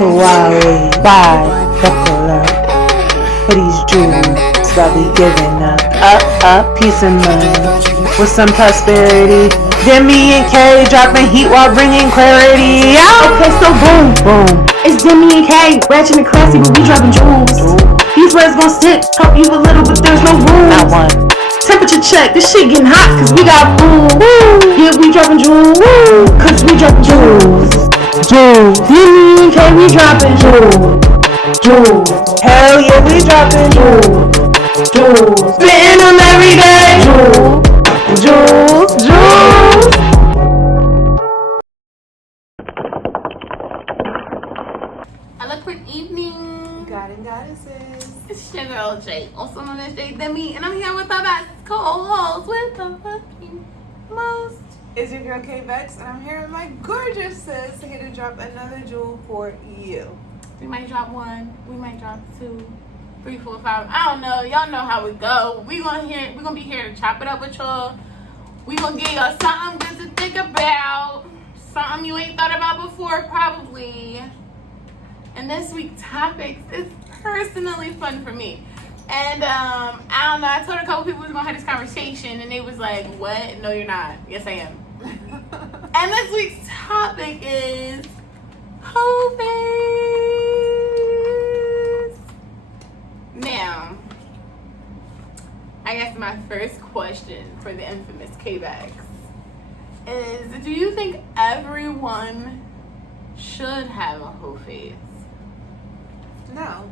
to Wally. Bye, buckle up for these jewels that we giving up. Peace and love with some prosperity. Demi and K dropping heat while bringing clarity. Okay, so boom, Boom. it's Demi and K, ratchet and classy, but we dropping jewels. These words gon' stick, help you a little, but there's no room. Not one. Temperature check, this shit getting hot, cause we got food. Yeah, we dropping jewels, cause we dropping jewels. Jewels. Demi and K, we dropping jewels. Hell yeah, we dropping Jewels. Spitting them every day. Jewels. Hello, quick evening. God and goddesses. It's your girl Jay, also known as Jay Demi, and I'm here with the best co-host with the fucking most. It's your girl K Vex, and I'm here with my gorgeous sis here to drop another jewel for you. We might drop one, we might drop 2, 3, 4, 5. I don't know. Y'all know how we go. We're gonna be here to chop it up with y'all. We gonna give y'all something good to think about, something you ain't thought about before, probably. And this week's topics is personally fun for me. And I don't know, I told a couple people we was gonna have this conversation and they was like, what? No, you're not. Yes, I am. And this week's topic is whole face. Now, I guess my first question for the infamous K-Bags is, do you think everyone should have a whole face? No.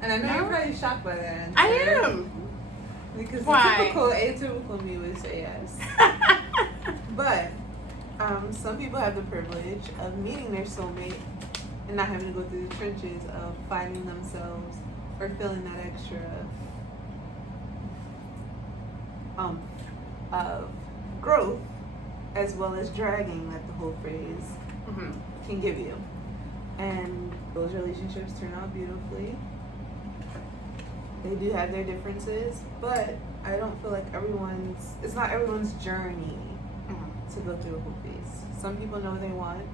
And I know you're probably shocked by that answer. I am. Because Why? the typical, atypical me would say yes. But some people have the privilege of meeting their soulmate and not having to go through the trenches of finding themselves or feeling that extra of growth, as well as dragging that the whole phrase can give you. And those relationships turn out beautifully. They do have their differences, but I don't feel like it's not everyone's journey to go through a whole face. Some people know what they want,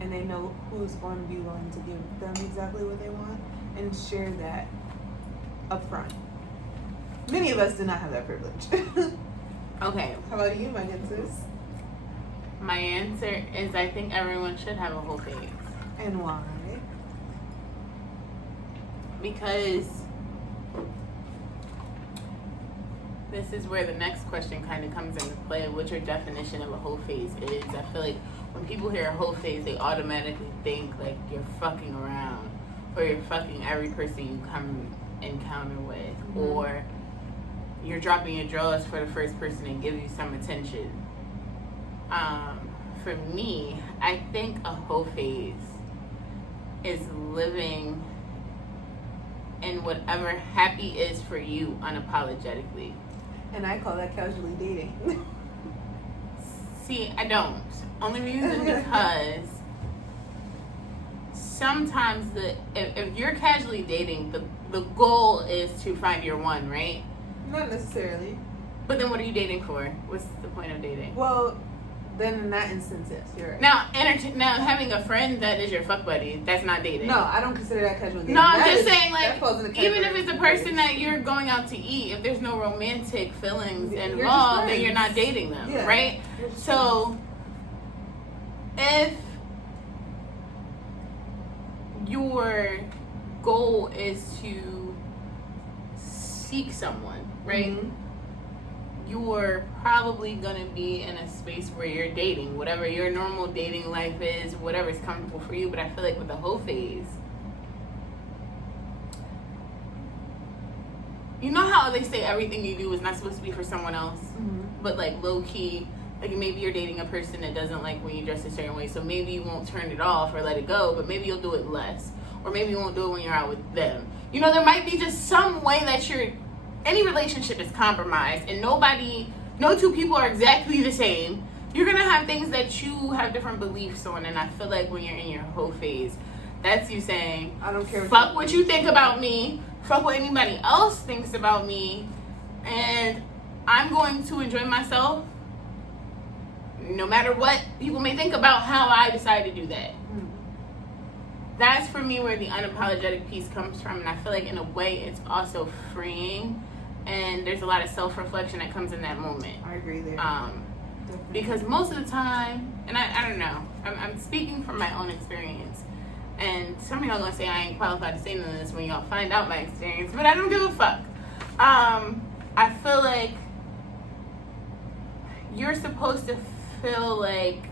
and they know who's going to be willing to give them exactly what they want and share that up front. Many of us do not have that privilege. Okay. How about you, my good sis? My answer is I think everyone should have a whole face. And why? Because this is where the next question kind of comes into play. What your definition of a whole face is. I feel like when people hear a whole face, they automatically think like you're fucking around, or you're fucking every person you come encounter with, or you're dropping your drawers for the first person and give you some attention. For me, I think a whole face is living in whatever happy is for you unapologetically. And I call that casually dating. See, I don't. Only reason because sometimes if you're casually dating, the goal is to find your one, right? Not necessarily. But then what are you dating for? What's the point of dating? Well, then in that instance, yes, you're right. Now having a friend that is your fuck buddy, that's not dating. No, I don't consider that casual dating. No, I'm That just is- saying, that falls in like, the even if category it's a of person dating. that you're going out to eat, if there's no romantic feelings You're just involved, then you're friends. not dating them, Yeah. right? You're just So, if your goal is to seek someone, right? Mhm. You're probably gonna be in a space where you're dating, whatever your normal dating life is, whatever's comfortable for you. But I feel like with the whole phase, you know how they say everything you do is not supposed to be for someone else, but like low key, like maybe you're dating a person that doesn't like when you dress a certain way, so maybe you won't turn it off or let it go, but maybe you'll do it less, or maybe you won't do it when you're out with them. You know, there might be just some way that any relationship is compromised, and no two people are exactly the same. You're gonna have things that you have different beliefs on, and I feel like when you're in your whole phase, that's you saying, I don't care. fuck what you think about me, fuck what anybody else thinks about me, and I'm going to enjoy myself no matter what people may think about how I decide to do that. that's for me where the unapologetic piece comes from, and I feel like in a way it's also freeing, and there's a lot of self-reflection that comes in that moment. I agree there. Because most of the time, and I don't know, I'm speaking from my own experience, and some of y'all gonna say I ain't qualified to say none of this when y'all find out my experience, but I don't give a fuck. I feel like you're supposed to feel like,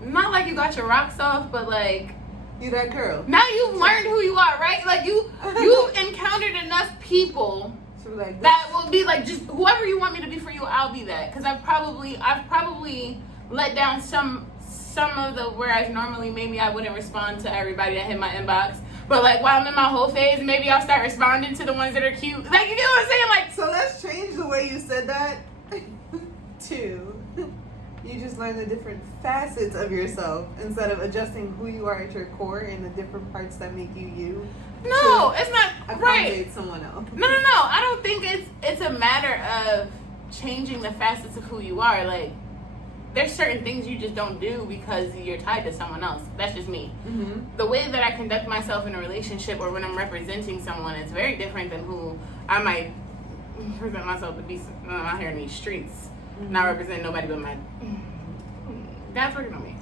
not like you got your rocks off, but like, you that girl. now you've learned who you are, right? Like you've encountered enough people So like that will be like, just whoever you want me to be for you, I'll be that. Because I've probably let down some of the, whereas normally maybe I wouldn't respond to everybody that hit my inbox. But like while I'm in my whole phase, maybe I'll start responding to the ones that are cute. Like, you get what I'm saying? Like, so let's change the way you said that to you just learn the different facets of yourself instead of adjusting who you are at your core and the different parts that make you you. no, it's not right. Accommodate someone else. No. I don't think it's a matter of changing the facets of who you are. Like, there's certain things you just don't do because you're tied to someone else. That's just me. Mm-hmm. The way that I conduct myself in a relationship or when I'm representing someone is very different than who I might present myself to be out here in these streets. Mm-hmm. Not representing nobody but my God's working on me.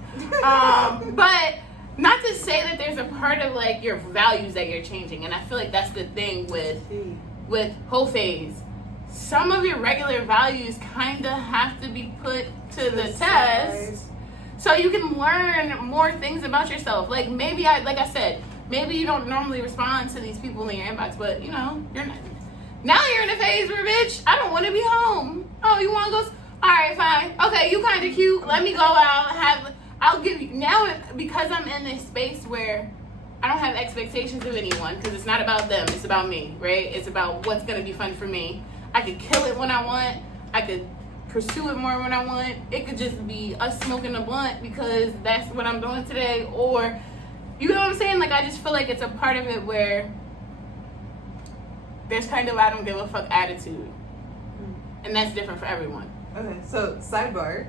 But not to say that there's a part of like your values that you're changing, and I feel like that's the thing with whole phase. Some of your regular values kind of have to be put to the test, so you can learn more things about yourself. Like maybe like I said, maybe you don't normally respond to these people in your inbox, but you know you're not. Now you're in a phase where, bitch, I don't want to be home. Oh, you want to go? All right, fine. Okay, you kind of cute. Let me go out. I'll give you now, because I'm in this space where I don't have expectations of anyone, because it's not about them. It's about me, right? It's about what's gonna be fun for me. I could kill it when I want. I could pursue it more when I want. It could just be us smoking a blunt because that's what I'm doing today, or you know what I'm saying? Like, I just feel like it's a part of it where there's kind of I don't give a fuck attitude, and that's different for everyone. Okay, so sidebar.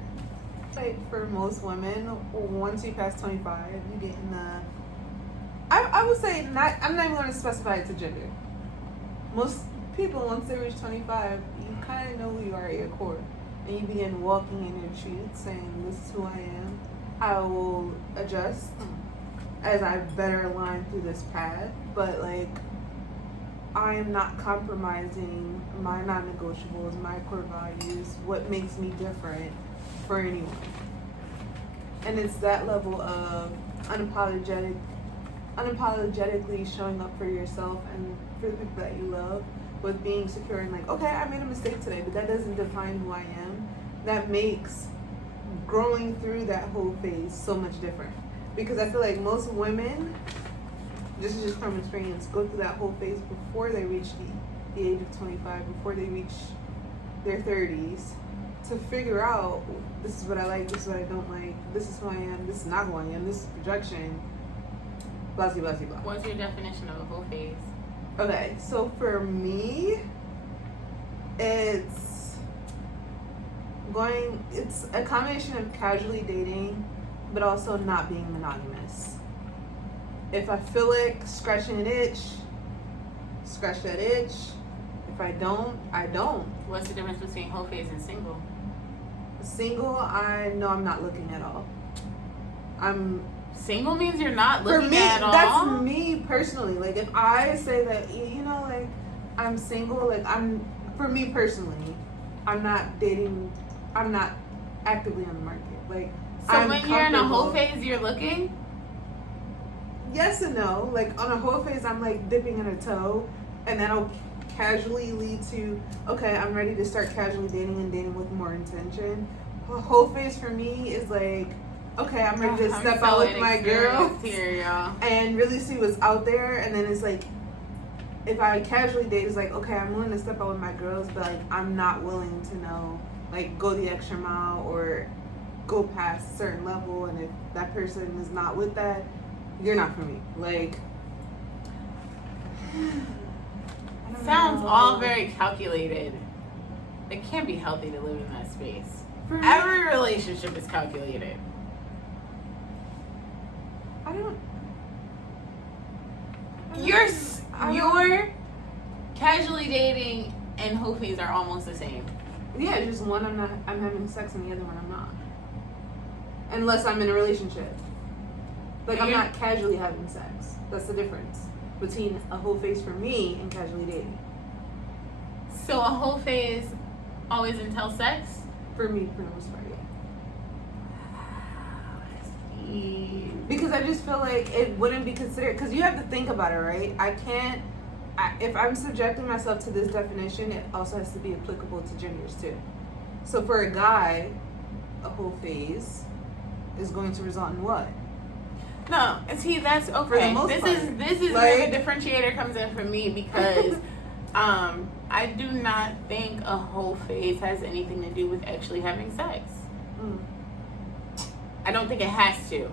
Like for most women, once you pass 25, you get in the. I would say not. I'm not even going to specify it to gender. Most people, once they reach 25, you kind of know who you are at your core, and you begin walking in your truth, saying, "This is who I am. I will adjust as I better align through this path, but like." I am not compromising my non-negotiables, my core values, what makes me different for anyone. And it's that level of unapologetically showing up for yourself and for the people that you love, with being secure and like, okay, I made a mistake today, but that doesn't define who I am. That makes growing through that whole phase so much different. Because I feel like most women, this is just from experience, go through that whole phase before they reach the age of 25, before they reach their 30s, to figure out, this is what I like, this is what I don't like, this is who I am, this is not who I am, this is projection, blah, blah, blah, blah. What's your definition of a whole phase? Okay, so for me, it's a combination of casually dating, but also not being monogamous. If I feel like scratching an itch, scratch that itch. If I don't, I don't. What's the difference between whole phase and single? Single, I know I'm not looking at all. Single means you're not looking for me, at all? That's me personally. Like, if I say that, you know, like, I'm single, like, for me personally, I'm not dating, I'm not actively on the market. Like, so when you're in a whole phase, you're looking? Yes and no. Like, on a whole phase, I'm like dipping in a toe, and that'll casually lead to, okay, I'm ready to start casually dating and dating with more intention. A whole phase for me is like, okay, I'm ready to step out with my girls here, y'all, and really see what's out there. And then it's like, if I casually date, it's like, okay, I'm willing to step out with my girls, but like, I'm not willing to know, like, go the extra mile or go past a certain level. And if that person is not with that, you're not for me. Like, sounds all very calculated. It can't be healthy to live in that space. Every relationship is calculated. Your casually dating and whole phase are almost the same. Yeah, just one I'm having sex and the other one I'm not. Unless I'm in a relationship. Like, I'm not casually having sex. That's the difference between a whole phase for me and casually dating. So a whole phase always entails sex? For me, for the most part, yeah. Because I just feel like it wouldn't be considered, because you have to think about it, right? If I'm subjecting myself to this definition, it also has to be applicable to genders too. So for a guy, a whole phase is going to result in what? No, and see, that's okay. For the most this part. is where the differentiator comes in for me, because I do not think a whole phase has anything to do with actually having sex. I don't think it has to.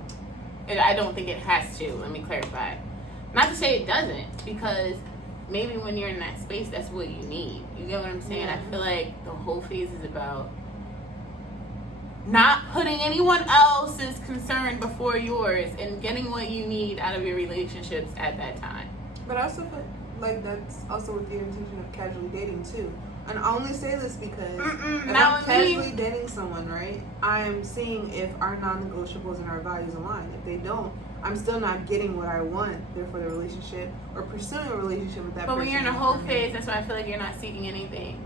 I don't think it has to. Let me clarify. Not to say it doesn't, because maybe when you're in that space, that's what you need. You get what I'm saying? Yeah. I feel like the whole phase is about not putting anyone else's concern before yours and getting what you need out of your relationships at that time. But I also feel like that's also with the intention of casually dating too. And I only say this because if I'm casually dating someone, right, I am seeing if our non-negotiables and our values align. If they don't, I'm still not getting what I want, therefore the relationship, or pursuing a relationship with that person. But when you're in a whole phase, that's why I feel like you're not seeking anything.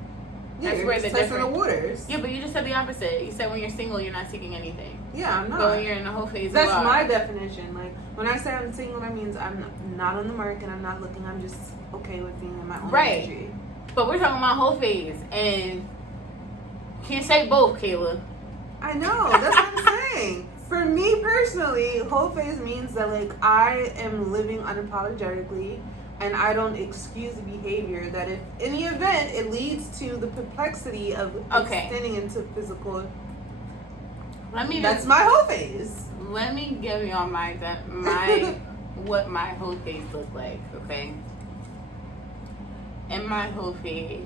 Yeah, that's you're where just the testing the difference. waters. Yeah, but you just said the opposite. You said when you're single, you're not seeking anything. Yeah, I'm not. But when you're in a whole phase, that's you are. my definition. Like, when I say I'm single, that means I'm not on the market, I'm not looking, I'm just okay with being in my own energy. But we're talking about whole phase, and you can't say both, Kayla. I know, that's what I'm saying. For me personally, whole phase means that, like, I am living unapologetically, and I don't excuse the behavior that if in the event it leads to the perplexity of extending into physical. That's my whole phase. Let me give y'all my what my whole phase look like, okay? In my whole phase,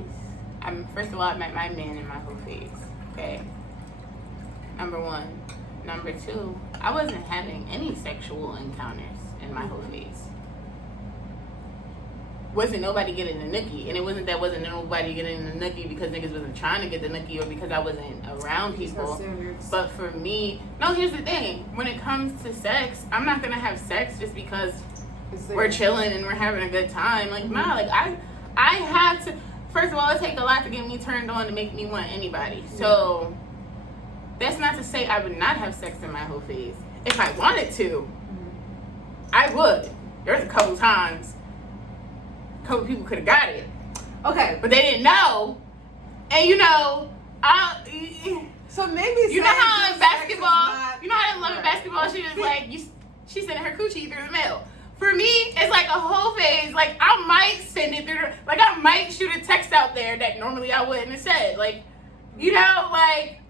first of all, I met my man in my whole phase, okay? Number one. Number two, I wasn't having any sexual encounters in my whole phase. Wasn't nobody getting the nookie, and it wasn't nobody getting the nookie because niggas wasn't trying to get the nookie or because I wasn't around people. But for me, no, here's the thing. When it comes to sex, I'm not gonna have sex just because we're chilling and we're having a good time. Like, nah, like I have to. First of all, it takes a lot to get me turned on to make me want anybody. So that's not to say I would not have sex in my whole phase. If I wanted to, I would. There's a couple times. Couple people could have got it. Okay. But they didn't know. And so maybe you know how in basketball, you know how in love in basketball she was like she's sending her coochie through the mail. For me, it's like a whole phase. Like, I might send it through, like, I might shoot a text out there that normally I wouldn't have said. Like, you know, like,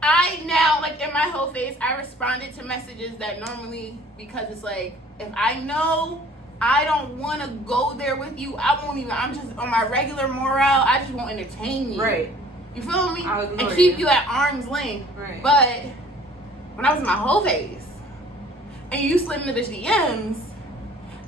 I now, like, in my whole phase, I responded to messages that normally, because it's like, if I know I don't want to go there with you, I'm just on my regular morale, I just won't entertain you. Right. You feel me? And keep you at arm's length. Right. But when I was in my whole phase, and you slid into the DMs,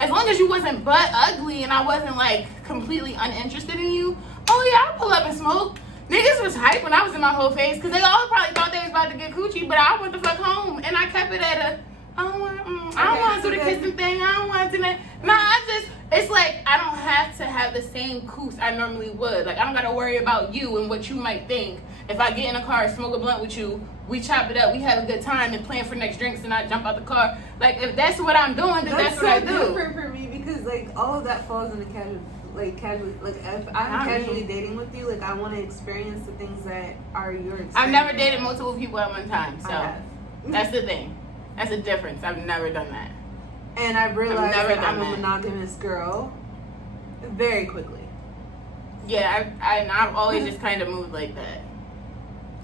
as long as you wasn't butt ugly and I wasn't, like, completely uninterested in you, oh yeah, I'll pull up and smoke. Niggas was hype when I was in my whole phase, because they all probably thought they was about to get coochie, but I went the fuck home, and I kept it at I don't want to do the kissing thing, I don't want to do that. It's like, I don't have to have the same coos I normally would. Like, I don't got to worry about you and what you might think. If I get in a car and smoke a blunt with you, we chop it up, we have a good time and plan for next drinks and I jump out the car. Like, if that's what I'm doing, then that's what I do. That's so different for me because, like, all of that falls into casual, like, if I'm casually dating with you, like, I want to experience the things that are your experience. I've never dated multiple people at one time, so that's the thing. That's the difference. I've never done that. And I realized that I'm a monogamous girl very quickly. Yeah, I've always just kind of moved like that.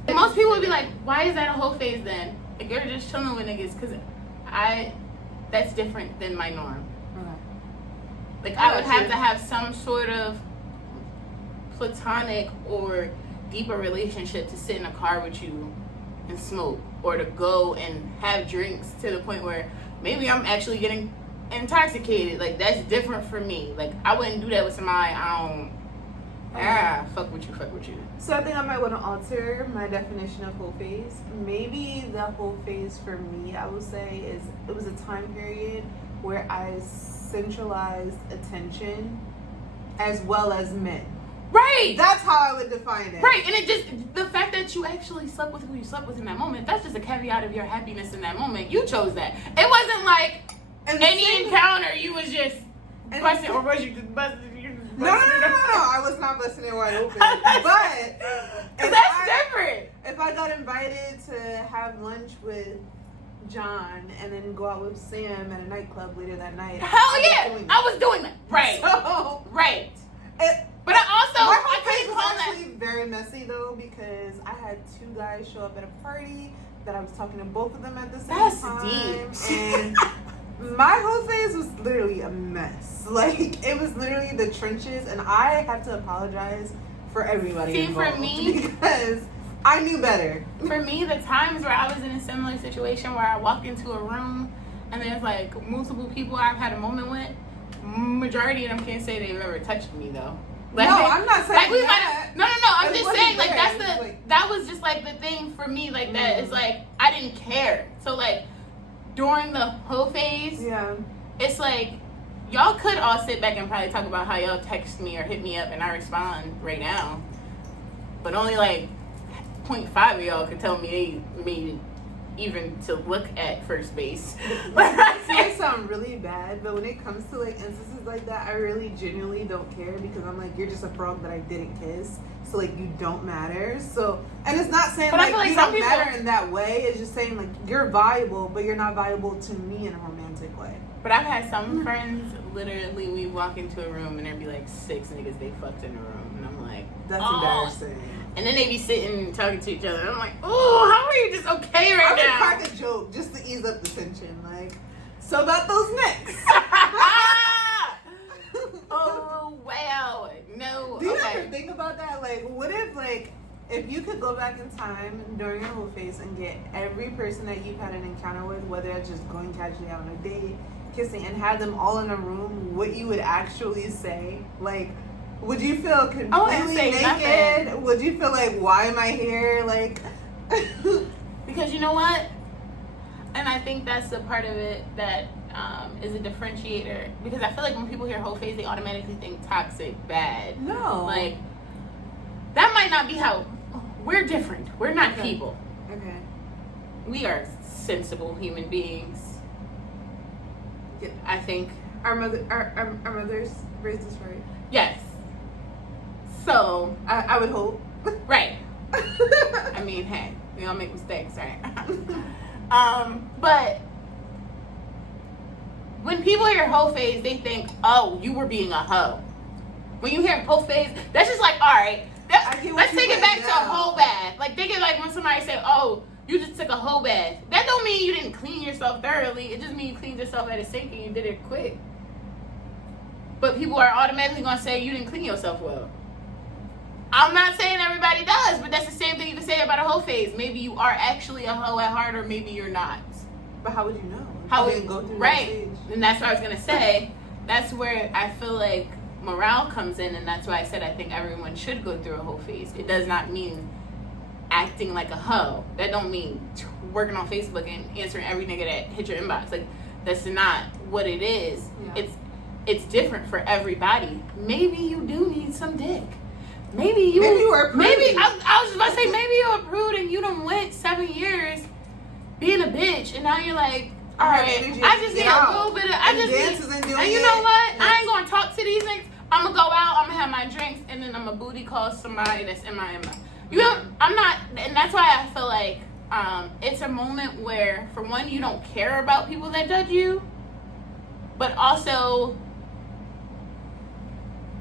And most people would be like, why is that a whole phase then? Like, you're just chilling with niggas, because that's different than my norm. Okay. Like, I would have to have some sort of platonic or deeper relationship to sit in a car with you and smoke, or to go and have drinks to the point where maybe I'm actually getting intoxicated. Like, that's different for me. Like, I wouldn't do that with somebody I don't. Fuck with you. So I think I might want to alter my definition of whole phase. Maybe the whole phase for me, I would say, is it was a time period where I centralized attention as well as men. Right. That's how I would define it. Right, and it just, the fact that you actually slept with who you slept with in that moment, that's just a caveat of your happiness in that moment. You chose that. It wasn't like any encounter you was just busting, or was you just busting? No, I was not busting it wide open. But that's different. If I got invited to have lunch with John and then go out with Sam at a nightclub later that night, I was doing that. Right. So, right. But I also, my I whole phase couldn't was call that. actually very messy though, because I had 2 guys show up at a party that I was talking to both of them at the same time. That's deep. And my whole phase was literally a mess. Like, it was literally the trenches, and I have to apologize for everybody involved. For me, because I knew better. For me, the times where I was in a similar situation where I walked into a room and there's like multiple people I've had a moment with, majority of them can't say they've ever touched me though. Like, no, I'm not saying like that. No. I'm It just wasn't saying, like, there. that was just like the thing for me, like that. It's like I didn't care. So like during the whole phase, it's like y'all could all sit back and probably talk about how y'all text me or hit me up and I respond right now, but only like 0.5 of y'all could tell me they made it even to look at first base. I sound really bad, but when it comes to like instances like that, I really genuinely don't care, because I'm like, you're just a frog that I didn't kiss, so like you don't matter. So, and it's not saying like you don't matter in that way. It's just saying like you're valuable, but you're not valuable to me in a romantic way. But I've had some friends, literally, we walk into a room and there'd be like 6 niggas they fucked in the room, and I'm like, that's embarrassing. And then they be sitting and talking to each other. And I'm like, oh, how are you just okay right now? I would crack a joke just to ease up the tension. Like, so about those necks. Oh, wow. No. Do you ever think about that? Like, what if you could go back in time during your whole phase and get every person that you've had an encounter with, whether it's just going casually out on a date, kissing, and have them all in a room, what you would actually say? Like, would you feel completely naked? Nothing. Would you feel like, why am I here? Like, because you know what? And I think that's the part of it that is a differentiator. Because I feel like when people hear whole phase, they automatically think toxic, bad. No. Like, that might not be how. We're different. We're not people. Okay. We are sensible human beings. Yeah. I think. Our mothers raised us right. Yes. So I would hope. Right. I mean, hey, we all make mistakes, right? But when people hear whole phase, they think, oh, you were being a hoe. When you hear whole phase, that's just like, all right, let's take it back to a whole bath. Like, think of like when somebody say, oh, you just took a whole bath. That don't mean you didn't clean yourself thoroughly. It just means you cleaned yourself at a sink and you did it quick. But people are automatically going to say you didn't clean yourself well. I'm not saying everybody does, but that's the same thing you can say about a whole phase. Maybe you are actually a hoe at heart, or maybe you're not. But how would you know? How you didn't go through right? that stage. And that's what I was gonna say. That's where I feel like morale comes in, and that's why I said I think everyone should go through a whole phase. It does not mean acting like a hoe. That don't mean working on Facebook and answering every nigga that hit your inbox. Like, that's not what it is. Yeah. It's different for everybody. Maybe you do need some dick. Maybe you were a prude. Maybe I was about to say, maybe you're a prude and you done went 7 years being a bitch, and now you're like, all right, I just need a little bit of, and you know what? I ain't gonna talk to these niggas. I'm gonna go out, I'm gonna have my drinks, and then I'm gonna booty call somebody that's in my inbox. You know, I'm not, and that's why I feel like it's a moment where, for one, you don't care about people that judge you, but also,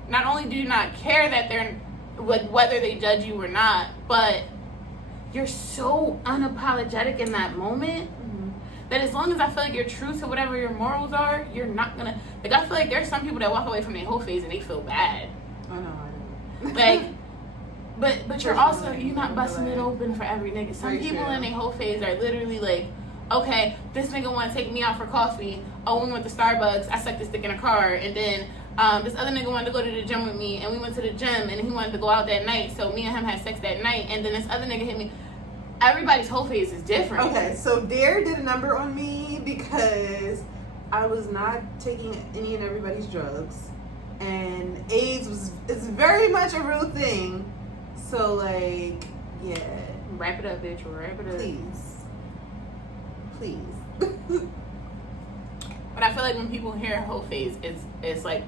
not only do you not care that they're, whether they judge you or not, but you're so unapologetic in that moment that as long as I feel like you're true to whatever your morals are, you're not gonna, like, I feel like there's some people that walk away from their whole phase and they feel bad. I know. Like, but you're also, you're not busting it open for every nigga. Some people in their whole phase are literally like, okay, this nigga want to take me out for coffee. Oh, we went to Starbucks. I sucked this dick in a car. And then this other nigga wanted to go to the gym with me. And we went to the gym. And he wanted to go out that night. So me and him had sex that night. And then this other nigga hit me. Everybody's whole phase is different. Okay, so Dare did a number on me because I was not taking any and everybody's drugs. And AIDS is very much a real thing. So, like, yeah. Wrap it up, bitch. Wrap it up. Please. But I feel like when people hear whole phase, it's like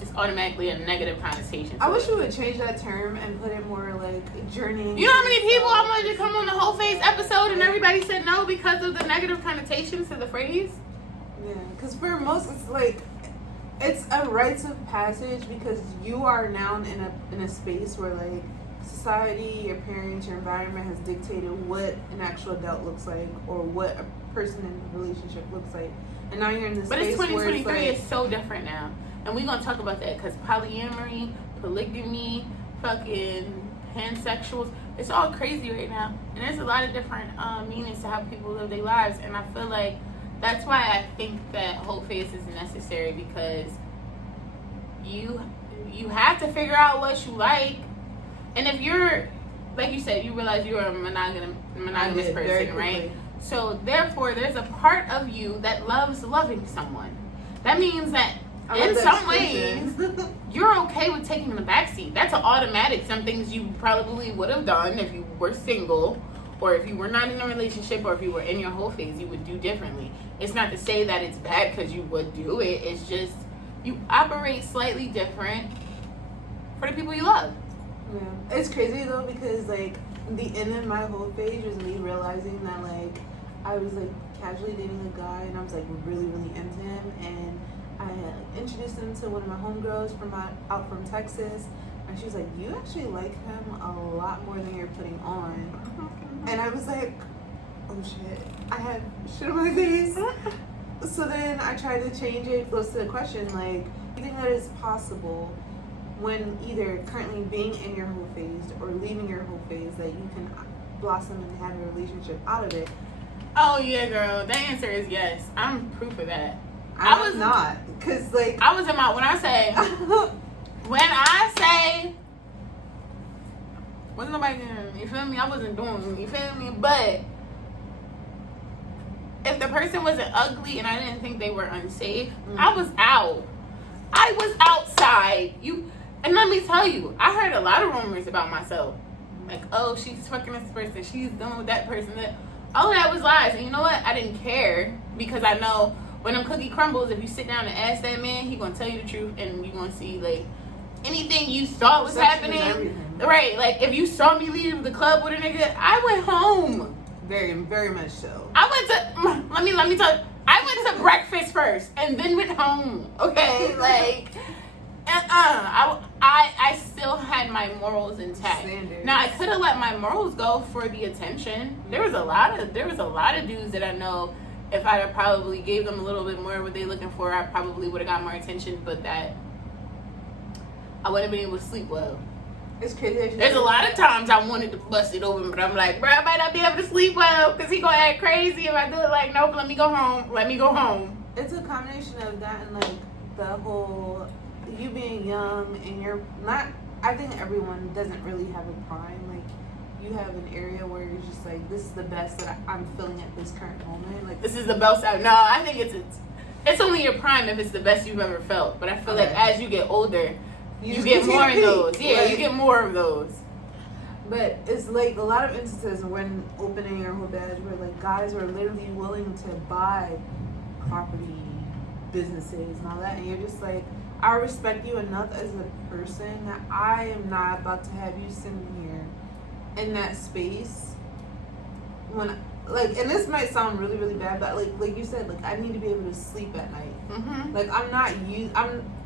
it's automatically a negative connotation. I wish you would change that term and put it more like journeying. You know how many people I wanted to come on the whole phase episode and everybody said no because of the negative connotations to the phrase? Yeah, because for most it's like it's a rites of passage because you are now in a space where like society, your parents, your environment has dictated what an actual adult looks like or what a person in a relationship looks like. And now you're in this But space it's 2023, where it's it's so different now. And we're going to talk about that because polyamory, polygamy, fucking pansexuals, it's all crazy right now. And there's a lot of different meanings to how people live their lives. And I feel like that's why I think that whole phase is necessary because you have to figure out what you like. And if you're, like you said, you realize you're a monogamous person, right? So therefore, there's a part of you that loves loving someone. That means that in some ways, you're okay with taking the backseat. That's an automatic. Some things you probably would have done if you were single, or if you were not in a relationship, or if you were in your whole phase, you would do differently. It's not to say that it's bad because you would do it. It's just you operate slightly different for the people you love. Yeah. It's crazy though because like the end of my whole phase was me realizing that like I was like casually dating a guy and I was like really into him and I introduced him to one of my homegirls out from Texas and she was like, you actually like him a lot more than you're putting on. And I was like, oh shit, I had shit on my face. So then I tried to change it. It goes to the question like, do you think that is possible when either currently being in your whole phase or leaving your whole phase that you can blossom and have a relationship out of it? Oh yeah, girl. The answer is yes. I'm proof of that. I was not, cause like I was in my when I say wasn't nobody doing, you feel me? I wasn't doing, you feel me? But if the person wasn't ugly and I didn't think they were unsafe, I was out. I was outside. And let me tell you, I heard a lot of rumors about myself. Like, oh, she's fucking this person. She's dealing with that person. All that was lies. And you know what? I didn't care because I know when them cookie crumbles, if you sit down and ask that man, he gonna tell you the truth and you gonna see, like, anything you thought was happening. Right. Like, if you saw me leave the club with a nigga, I went home. Very, very much so. I went to, let me tell you, I went to breakfast first and then went home. Okay? Like... I still had my morals intact. Standard. Now I could have let my morals go for the attention. There was a lot of dudes that I know if I had probably gave them a little bit more of what they looking for, I probably would have got more attention, but that I wouldn't have been able to sleep well. It's crazy. There's a lot of times I wanted to bust it open, but I'm like, bro, I might not be able to sleep well because he gonna act crazy if I do it. Like, nope, let me go home. It's a combination of that and like the whole you being young and you're not. I think everyone doesn't really have a prime. Like you have an area where you're just like, this is the best that I'm feeling at this current moment. Like this is the best. No, I think it's only your prime if it's the best you've ever felt. But I feel like as you get older, you get more of those. Yeah, like, you get more of those. But it's like a lot of instances when opening your whole badge where like guys were literally willing to buy property, businesses, and all that, and you're just like, I respect you enough as a person that I am not about to have you sitting here in that space when like, and this might sound really really bad, but like you said, like I need to be able to sleep at night. Mm-hmm. Like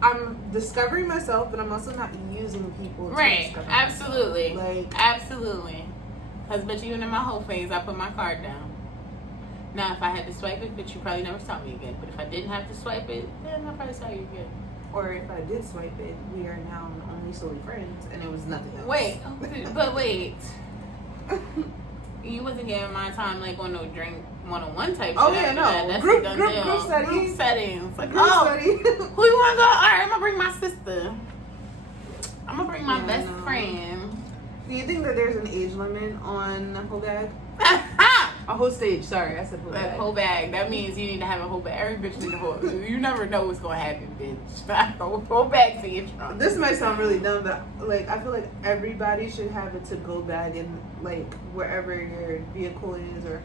I'm discovering myself, but I'm also not using people to discover absolutely myself. Like absolutely, because bitch, even in my whole phase I put my card down. Now if I had to swipe it, bitch, you probably never saw me again, but if I didn't have to swipe it, then I probably saw you again. Or if I did swipe it, we are now only solely friends, and it was nothing else. Wait, but wait. You wasn't giving my time like on no drink one-on-one type Oh, shit. yeah, no. That's Group a done group deal. study. Group settings. Like, Group oh, study. who you want to go? All right, I'm going to bring my sister. I'm going to bring my Yeah, best no. friend. Do you think that there's an age limit on a whole bag? A whole stage. Sorry, I said whole That bag. whole bag. That means you need to have a whole bag. Every bitch needs a whole. You never know what's gonna happen, bitch. Whole bag to get drunk. This might sound really dumb, but like I feel like everybody should have a to-go bag in like wherever your vehicle is or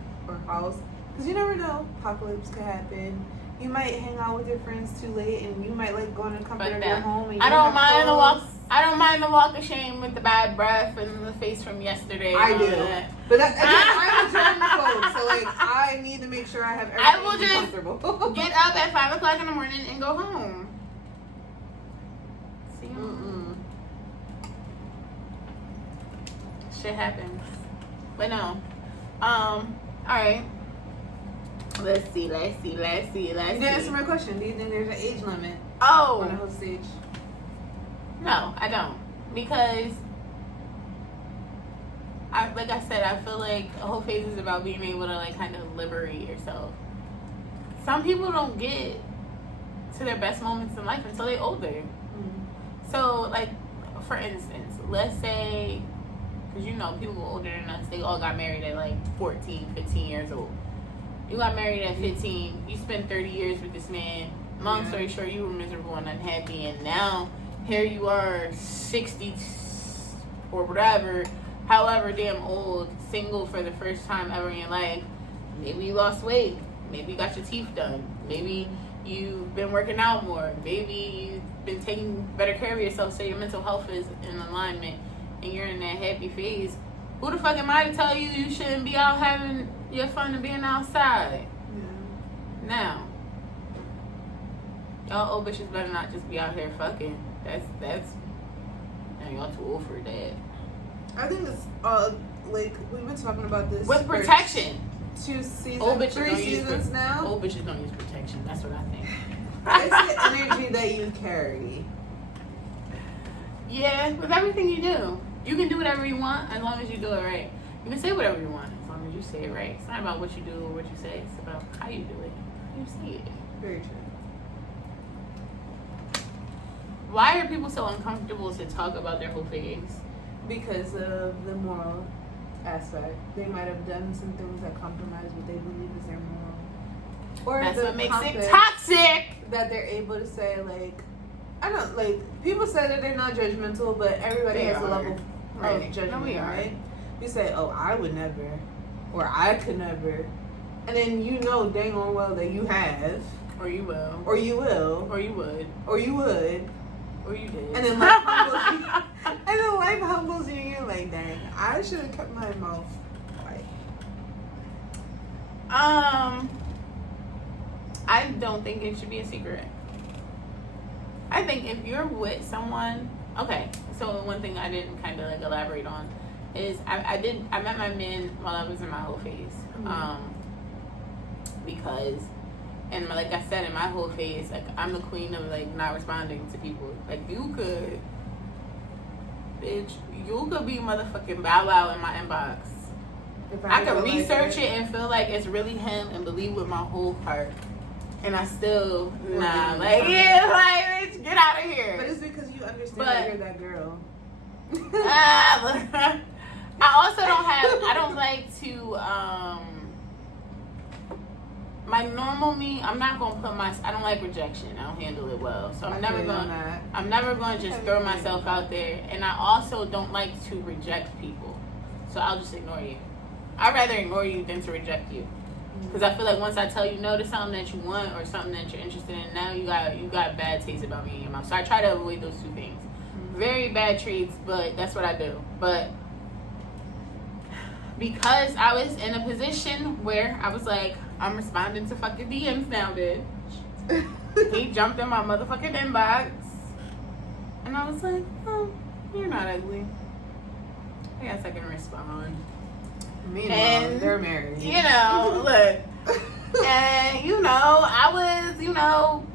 house, because you never know. Apocalypse could happen. You might hang out with your friends too late, and you might like go in the comfort of your home. And you I don't have mind the clothes. walk. I don't mind the walk of shame with the bad breath and the face from yesterday. I and do. all that. But that, again, I'm a germaphobe, so like I need to make sure I have everything I will just comfortable. Get up at 5 o'clock in the morning and go home. See, shit happens. But no. All right. Let's see. You didn't answer my question. Do you think there's an age limit on a Oh whole stage? no, I don't, because like I said, I feel like a whole phase is about being able to like kind of liberate yourself. Some people don't get to their best moments in life until they're older. Mm-hmm. So, like, for instance, let's say, because you know, people older than us, they all got married at like 14, 15 years old. You got married at 15, you spent 30 years with this man. Long story short, you were miserable and unhappy, and now here you are, 60 or whatever, however damn old, single for the first time ever in your life. Maybe you lost weight. Maybe you got your teeth done. Maybe you've been working out more. Maybe you've been taking better care of yourself so your mental health is in alignment and you're in that happy phase. Who the fuck am I to tell you you shouldn't be out having your fun and being outside? Yeah. Now, y'all old bitches better not just be out here fucking. That's and y'all too old for that. I think it's like we've been talking about this With for protection. 2 seasons, Old bitches 3 don't use seasons now. Old bitches don't use protection. That's what I think. It's the energy that you carry. Yeah, with everything you do. You can do whatever you want as long as you do it right. You can say whatever you want as long as you say it right. It's not about what you do or what you say. It's about how you do it. You say it. Very true. Why are people so uncomfortable to talk about their whole phase? Because of the moral aspect. They might have done some things that compromise what they believe is their moral. Or That's the what makes it compass toxic. that they're able to say, like, I don't, like, people say that they're not judgmental, but everybody They has a are. level Right. of judgment, No, we are. right? You say, oh, I would never, or I could never, and then you know dang on well that you have, Or you will. or you will, Or you would. or you would, Or you did. and then life humbles you, and then life humbles you, and you're like, dang, I should have kept my mouth quiet. I don't think it should be a secret. I think if you're with someone, okay, so one thing I didn't kind of like elaborate on is I met my man while I was in my whole phase. Because, and like I said, in my whole phase, like I'm the queen of like not responding to people. Like you could, bitch, you could be motherfucking Bow Wow in my inbox. If I feel could like research it and feel like it's really him and believe with my whole heart. And I still, nah, like, yeah, like, bitch, get out of here. But it's because you understand But- that you're that girl. I also I don't like to, my normal me, I'm not going to put I don't like rejection. I don't handle it well. So I'm never going to just throw myself out there. And I also don't like to reject people. So I'll just ignore you. I'd rather ignore you than to reject you. Because I feel like once I tell you no to something that you want or something that you're interested in, now you got bad taste about me in your mouth. So I try to avoid those two things. Very bad traits, but that's what I do. But because I was in a position where I was like, I'm responding to fucking DMs now, bitch. He jumped in my motherfucking inbox. And I was like, oh, you're not ugly. I guess I can respond. Meanwhile, And, they're married. You know, look. And, you know, I was, you know,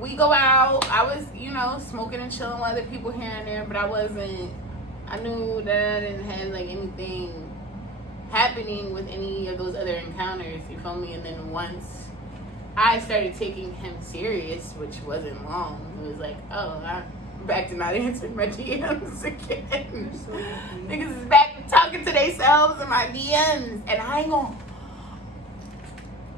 we go out. I was, you know, smoking and chilling with other people here and there, but I knew that I didn't have, like, anything happening with any of those other encounters, you feel me? And then once I started taking him serious, which wasn't long, it was like, oh, I'm back to not answering my DMs again. So Niggas is back to talking to themselves in my DMs, and I ain't gonna.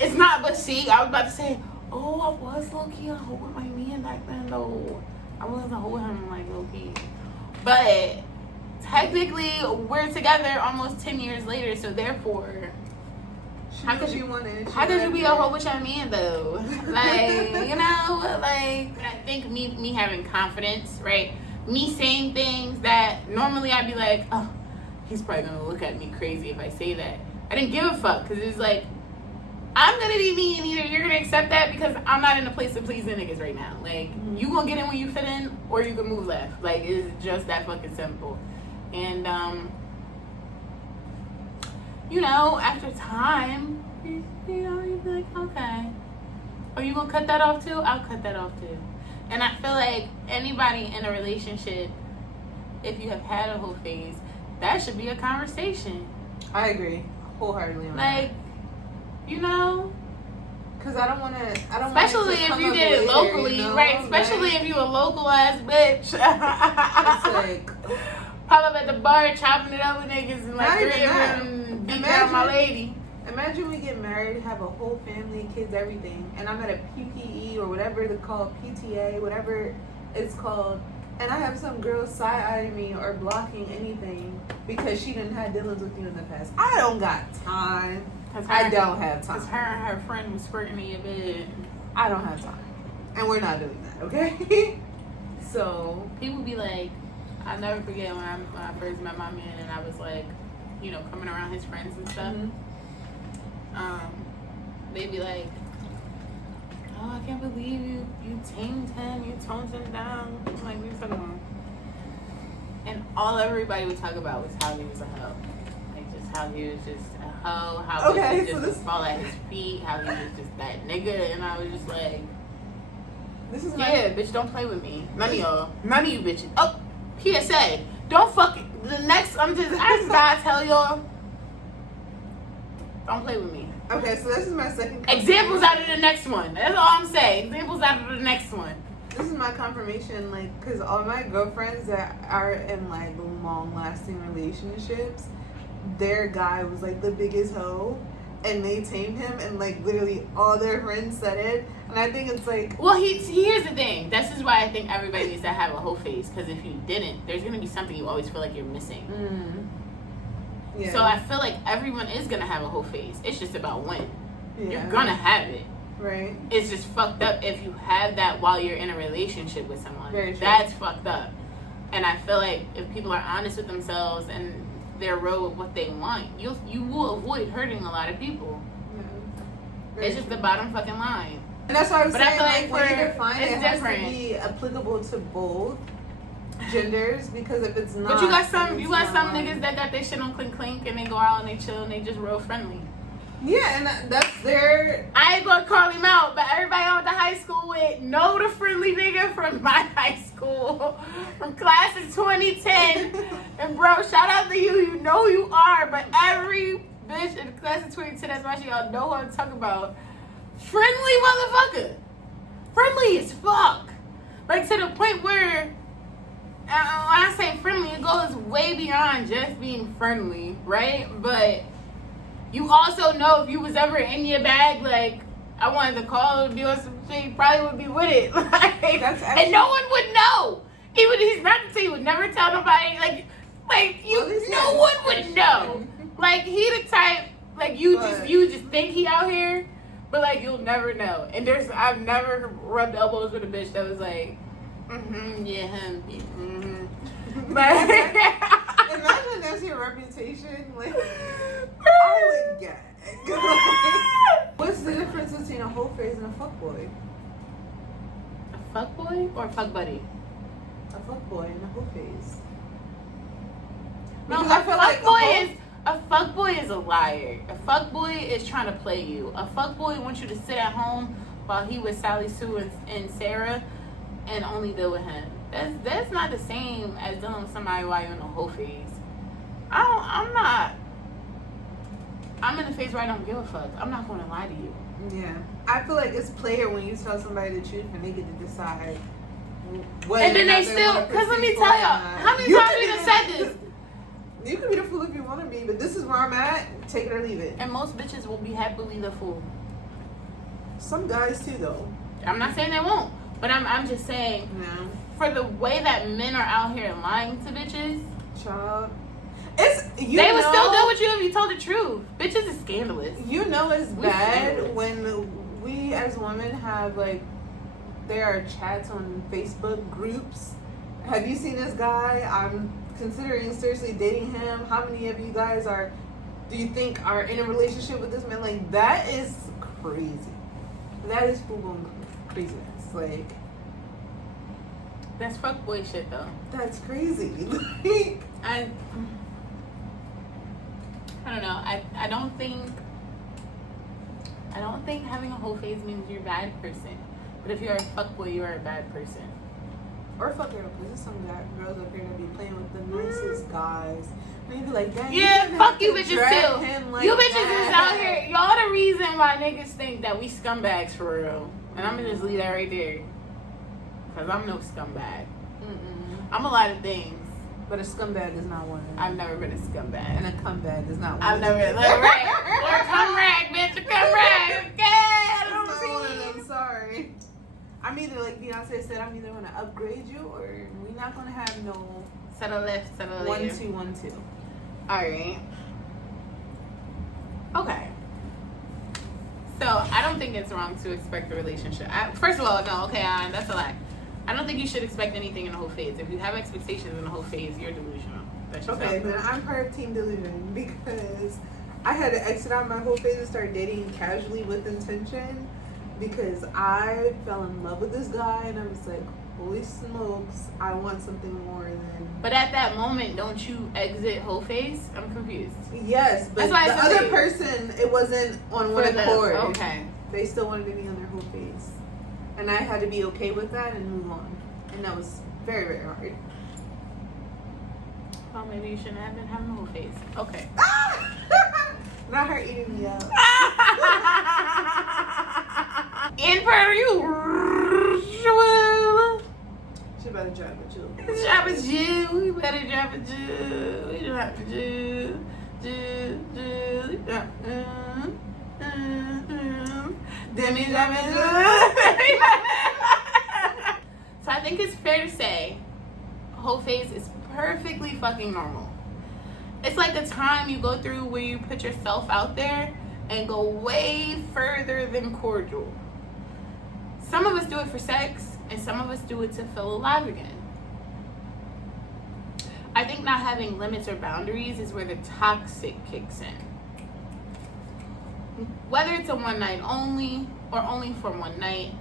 It's not, but see, I was about to say, oh, I was low key holding my man back then, though. I wasn't holding him like low key, but technically we're together almost 10 years later, so therefore. How could you be a whole with your man though? Like, you know, like I think me having confidence, right? Me saying things that normally I'd be like, oh, he's probably gonna look at me crazy if I say that. I didn't give a fuck because it's like I'm gonna be me, and either you're gonna accept that because I'm not in a place to please the niggas right now. Like you gonna get in when you fit in, or you can move left. Like it's just that fucking simple. And you know, after time, you know, you'd be like, okay. Are you gonna cut that off too? I'll cut that off too. And I feel like anybody in a relationship, if you have had a whole phase, that should be a conversation. I agree wholeheartedly on that. Like, you know, because I don't want to. Especially if you did it locally, you know? Right? Especially if you a local ass bitch. It's like pop up at the bar chopping it up with niggas and like beat down my lady. Imagine we get married, have a whole family, kids, everything, and I'm at a PPE or whatever it's called, PTA, whatever it's called, and I have some girl side-eyeing me or blocking anything because she didn't have dealings with you in the past. I don't got time. I don't have time. Because her and her friend was squirting in your bed. I don't have time. And we're not doing that, okay? So people be like, I'll never forget when I first met my man and I was like, you know, coming around his friends and stuff. Mm-hmm. They'd be like, oh, I can't believe you tamed him, you toned him down. I'm like, what are you talking about? And all everybody would talk about was how he was a hoe. Like, just how he was just a hoe, how he would just fall at his feet, how he was just that nigga. And I was just like, bitch, don't play with me. None of y'all. None of you bitches. Oh, PSA. Don't fucking, I just gotta tell y'all, don't play with me. Okay, so this is my second examples out of the next one. That's all I'm saying. Examples out of the next one. This is my confirmation, like, because all my girlfriends that are in, like, long-lasting relationships, their guy was, like, the biggest hoe, and they tamed him, and, like, literally all their friends said it, and I think it's, like... Well, here's the thing. This is why I think everybody needs to have a hoe phase, because if you didn't, there's going to be something you always feel like you're missing. Yeah. So I feel like everyone is going to have a whole phase. It's just about when. Yeah. You're going to have it. Right. It's just fucked up if you have that while you're in a relationship with someone. Very true. That's fucked up. And I feel like if people are honest with themselves and they're real with what they want, you will avoid hurting a lot of people. Yeah. It's just the bottom fucking line. And that's why I was saying, I feel like, when you define it, it has different. to be applicable to both genders, because if it's not, but you got some right. niggas that got their shit on clink clink and they go out and they chill and they just real friendly. Yeah, and that's their... I ain't gonna call him out, but everybody I went to high school with know the friendly nigga from my high school, from class of 2010. And bro, shout out to you, you know who you are, but every bitch in the class of 2010, that's why y'all know who I'm talking about. Friendly motherfucker. Friendly as fuck. Like, to the point where, when I say friendly, it goes way beyond just being friendly, right? But you also know if you was ever in your bag, like, I wanted to call you or some shit, you probably would be with it. Like, and no one would know. Even if he's not to say, he would never tell nobody. Like you, no one would know. Like, he the type, like, you just think he out here, but like, you'll never know. And I've never rubbed elbows with a bitch that was like, yeah, him, But imagine that's your reputation, like, I would get. What's the difference between a whole phase and a fuckboy? A fuckboy or a fuck buddy? A fuckboy and a whole phase. No, Because I feel like a fuckboy is a liar. A fuckboy is trying to play you. A fuckboy wants you to sit at home while he with Sally Sue and Sarah and only deal with him. That's not the same as dealing with somebody while you're in a whole phase. I'm in a phase where I don't give a fuck. I'm not gonna lie to you. Yeah. I feel like it's player when you tell somebody the truth and they get to decide. And then they still, because let me tell y'all, how many times we done said this? You can be the fool if you want to be, but this is where I'm at. Take it or leave it. And most bitches will be happily the fool. Some guys too, though. I'm not saying they won't, but I'm just saying, for the way that men are out here lying to bitches, child, they would still deal with you if you told the truth. Bitches is scandalous. You know it's bad when we as women have like, there are chats on Facebook groups. Have you seen this guy? I'm considering seriously dating him. How many of you guys do you think are in a relationship with this man? Like, that is crazy. That is full-blown craziness. Like, that's fuckboy shit though. That's crazy. I don't know. I don't think having a whole phase means you're a bad person. But if you're a fuckboy, you are a bad person. Or fuck girl, because there's some girls up here that be playing with the nicest guys. Maybe like that. Yeah, fuck you bitches too. Like you bitches is out here. Y'all the reason why niggas think that we scumbags for real. And I'm gonna just leave that right there. Because I'm no scumbag. I'm a lot of things. But a scumbag is not one of them. I've never been a scumbag. And a cumbag is not one I've of them. never been or come rag, bitch, or come rag. Okay, It's not one of them, sorry. I'm either, like Beyonce said, I'm either going to upgrade you or we're not going to have no settle left, settle 1 later. 2 1 2. Alright. Okay. So, I don't think it's wrong to expect a relationship. First of all, no, okay, that's a lie. I don't think you should expect anything in the whole phase. If you have expectations in the whole phase, you're delusional. That's just Okay, but I'm part of Team Delusion because I had to exit out my whole phase and start dating casually with intention because I fell in love with this guy and I was like, holy smokes, I want something more than... But at that moment, don't you exit whole phase? I'm confused. Yes, but the other person, it wasn't on one accord. Okay. They still wanted to be on their whole phase. And I had to be okay with that and move on. And that was very, very hard. Well, maybe you shouldn't have been having a whole phase. Okay. Not her eating me up. In per usual. She better drop a jewel. Drop a jewel. We better drop a jewel. We drop a jewel. Demi Dropp'n. So I think it's fair to say whole phase is perfectly fucking normal. It's like a time you go through where you put yourself out there and go way further than cordial. Some of us do it for sex and some of us do it to feel alive again. I think not having limits or boundaries is where the toxic kicks in. Whether it's a one night only or only for one night,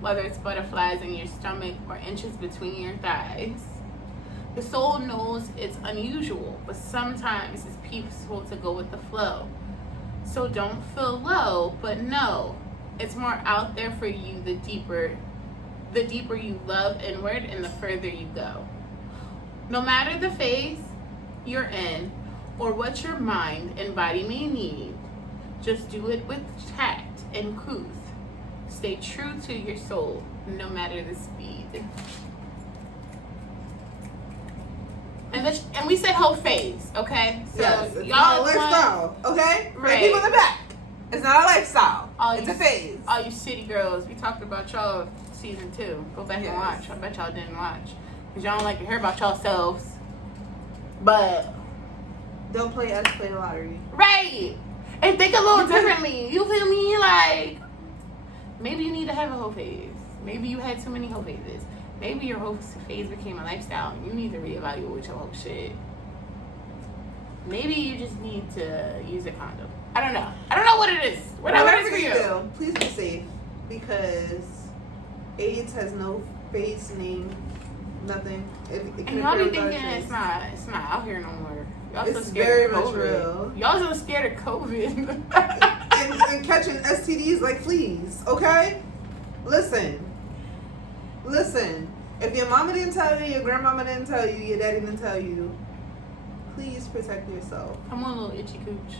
whether it's butterflies in your stomach or inches between your thighs, the soul knows it's unusual, but sometimes it's peaceful to go with the flow. So don't feel low, but know it's more out there for you the deeper you love inward and the further you go. No matter the phase you're in or what your mind and body may need, just do it with tact and couth. Stay true to your soul, no matter the speed. And we said whole phase, okay? So yes, it's y'all not a lifestyle, okay? Right. People in the back. It's not a lifestyle. It's a phase. All you city girls, we talked about y'all season 2. Go back and watch. I bet y'all didn't watch. Because y'all don't like to hear about yourselves. But don't play us, play the lottery. Right. And think a little differently. You feel me? Like, maybe you need to have a whole phase. Maybe you had too many whole phases. Maybe your whole phase became a lifestyle and you need to reevaluate your whole shit. Maybe you just need to use a condom. I don't know. I don't know what it is. Whatever it is for you. Do, please be safe because AIDS has no face, name, nothing. It and y'all be thinking it's not out here no more. Y'all it's so scared very of much COVID. real. Y'all so scared of COVID. and catching STDs like fleas, okay? Listen. If your mama didn't tell you, your grandmama didn't tell you, your daddy didn't tell you, please protect yourself. I'm on a little itchy cooch.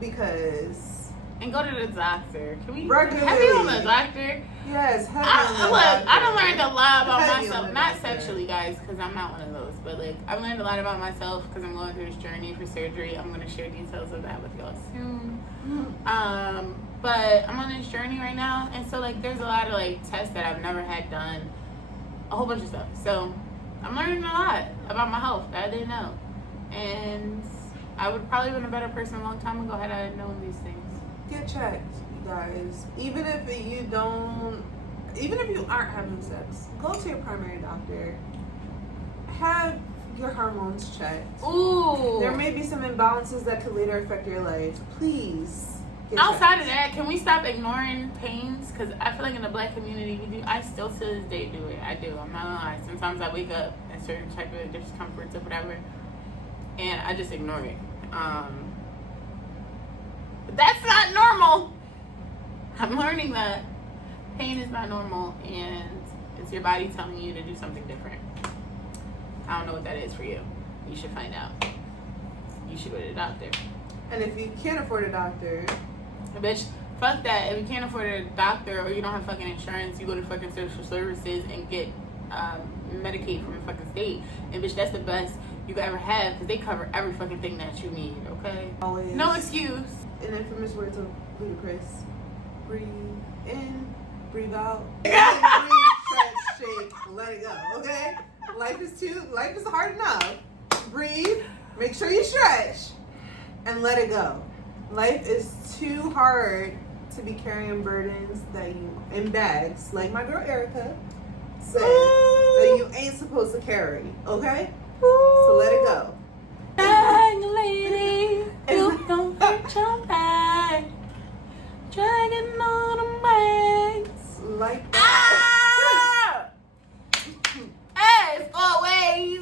because And go to the doctor. Can we Regularly. heavy on the doctor? yes, heavy I, on the look, doctor. I done learned a lot about Heavy on myself. the Not doctor. sexually, guys, because I'm not one of those. But like, I've learned a lot about myself because I'm going through this journey for surgery. I'm gonna share details of that with y'all soon. But I'm on this journey right now, and so like, there's a lot of like tests that I've never had done, a whole bunch of stuff. So I'm learning a lot about my health that I didn't know, and I would probably been a better person a long time ago had I known these things. Get checked, you guys. Even if you aren't having sex, go to your primary doctor. Have your hormones checked. Ooh. There may be some imbalances that could later affect your life. Please get Outside checked. of that, can we stop ignoring pains? Because I feel like in the black community, we do. I still to this day do it. I do. I'm not gonna lie. Sometimes I wake up in certain type of discomforts or whatever, and I just ignore it. But that's not normal. I'm learning that pain is not normal, and it's your body telling you to do something different. I don't know what that is for you. You should find out. You should go to the doctor. And if you can't afford a doctor, Bitch, fuck that. If you can't afford a doctor or you don't have fucking insurance, you go to fucking social services and get Medicaid from the fucking state. And bitch, that's the best you could ever have because they cover every fucking thing that you need, okay? always. No excuse. In infamous words of Ludacris, breathe in, breathe out. Breathe, stretch, shake, let it go, okay? Life is hard enough. Breathe, make sure you stretch, and let it go. Life is too hard to be carrying burdens that you, in bags, like my girl Erica said, that you ain't supposed to carry, okay? So let it go. Bag lady, you don't hurt your back. Dragging on the bags. Like that. Ah! As always,